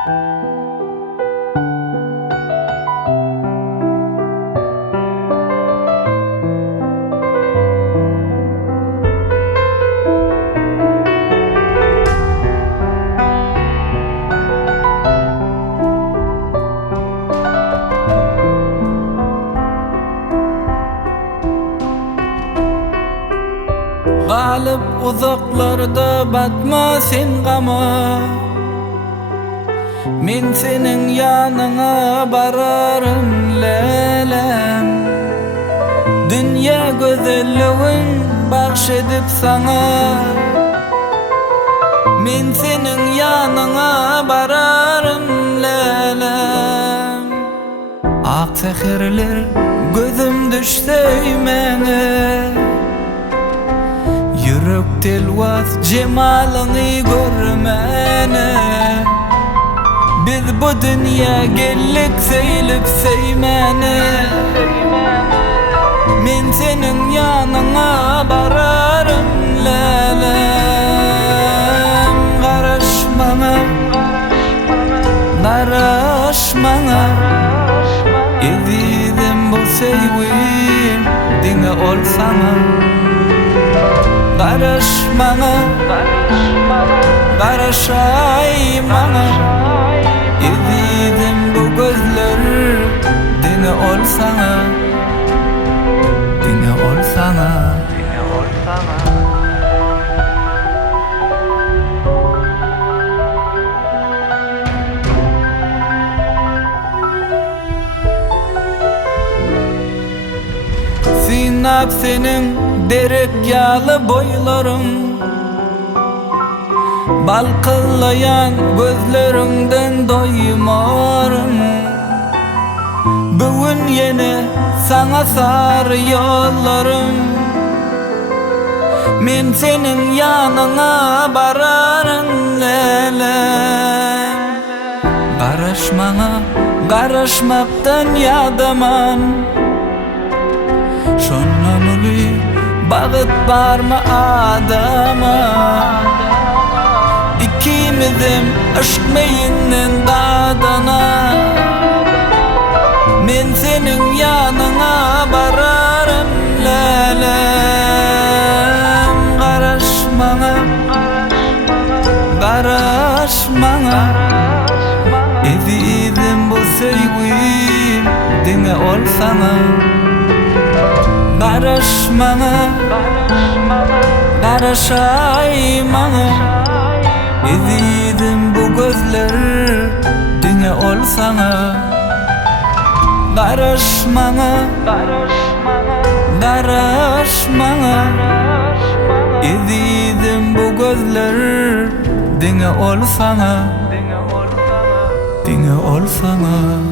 Galyp uzaklarda batma sen gama, men senin yanına bararım lelem. Dünya gözelliğin bahşedip sana, men senin yanına bararım lelem. Ak seherler gözüm düşseymene, yürek telvas cemalini görmene. Biz bu dünya gellik seylip seymene, men senin yanına bararım lelem. Garaşmana, garaşmana, ezidim bu sevgim dine olsana. Garaşmana, garaşaymana, ezidim bu gözler dine olsana, dine olsana, dine olsana. Sinap senin derek yağlı boylarım, balkıllayan gözlerinden doymarım. Bugün yine sana sar yollarım, men senin yanına bararım lelem. Garaşmana, garaşmaktan yadaman, şondan uli bağıt barma adama. İkimizim aşk meyinden dadana, men senin yanına bararım lelem. Garaşmana, garaşmana, ezidim bu sevgim dine olsana. Garaşmana, garaşaymana, ezidim bu gözler dine olsana. Garaşmana, garaşmana, ezidim bu gözler dine olsana, dine olsana.